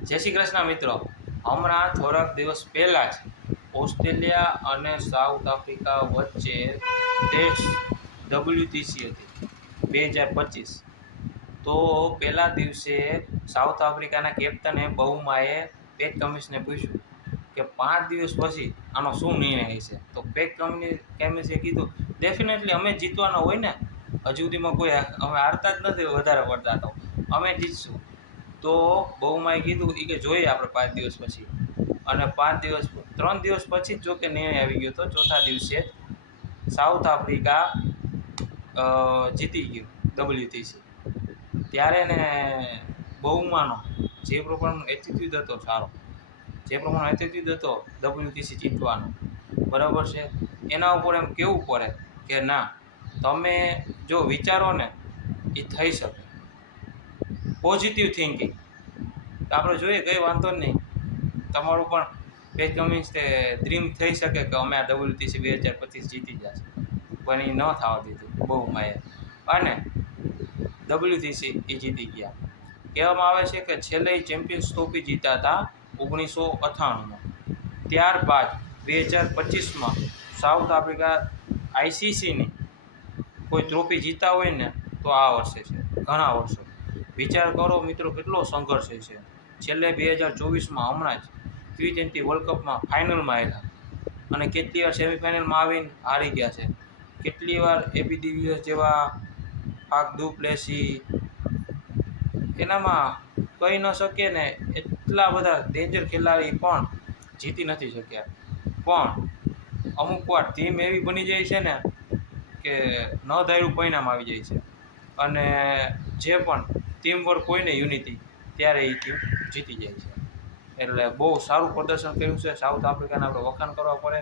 જય શ્રી કૃષ્ણ મિત્રો. હમણાં થોડાક દિવસ પહેલાં જ ઓસ્ટ્રેલિયા અને સાઉથ આફ્રિકા વચ્ચે ટેસ્ટ WTC હતી 2025. તો પહેલા દિવસે સાઉથ આફ્રિકાના કેપ્ટને બહુમાએ પેટ કમિન્સને પૂછ્યું કે 5 દિવસ પછી આનો શું નિર્ણય છે. તો પેટ કમિન્સે કીધું ડેફિનેટલી અમે જીતવાના હોય ને, હજુ સુધીમાં કોઈ અમે હારતા જ નથી વધારે પડતા, તો અમે જીતશું. તો બહુમાએ કીધું કે જોઈએ આપણે 5 દિવસ પછી. અને 3 દિવસ પછી જ જો કે નિર્ણય આવી ગયો હતો. ચોથા દિવસે સાઉથ આફ્રિકા જીતી ગયું WTC. ત્યારે ને બહુમાનો જે પ્રમાણનો એટીટ્યૂડ હતો સારો, જે પ્રમાણનો એટીટ્યૂડ હતો WTC જીતવાનો, બરાબર છે, એના ઉપર એમ કહેવું પડે કે ના, તમે જો વિચારો ને એ થઈ શકે. પોઝિટિવ થિંકિંગ આપણે જોઈએ કંઈ વાંધો નહીં, તમારું પણ પેટ કમિન્સ તે ડ્રીમ થઈ શકે કે અમે આ WTC 2025 જીતી જશે, પણ એ ન થવા દીધું બહુમાએ, અને WTC એ જીતી ગયા. કહેવામાં આવે છે કે છેલ્લે ચેમ્પિયન્સ ટ્રોફી જીત્યા હતા 1998માં. ત્યારબાદ 2025માં સાઉથ આફ્રિકા ICCની કોઈ ટ્રોફી જીતા હોય ને તો આ વર્ષે છે, ઘણા વર્ષો. વિચાર કરો મિત્રો, કેટલો સંઘર્ષ છે. છેલ્લે 2024માં હમણાં જ T20 વર્લ્ડ કપમાં ફાઇનલમાં આવ્યા, અને કેટલી વાર સેમિફાઇનલમાં આવીને હારી ગયા છે. કેટલી વાર AB de Villiers જેવા, ફાફ દુ પ્લેસી, એનામાં કહી ન શકીએ ને એટલા બધા ડેન્જર ખેલાડી પણ જીતી નથી શક્યા. પણ અમુક વાર ટીમ એવી બની જાય છે ને કે ન ધાર્યું પરિણામ આવી જાય છે, અને જે પણ ટીમ વર્ક હોય ને યુનિટી, ત્યારે એ ટીમ જીતી જાય છે. એટલે બહુ સારું પ્રદર્શન કર્યું છે સાઉથ આફ્રિકાને. આપણે વખાણ કરવા પડે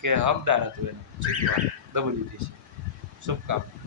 કે હકદાર હતું એને જીતવા WTC. શુભકામના.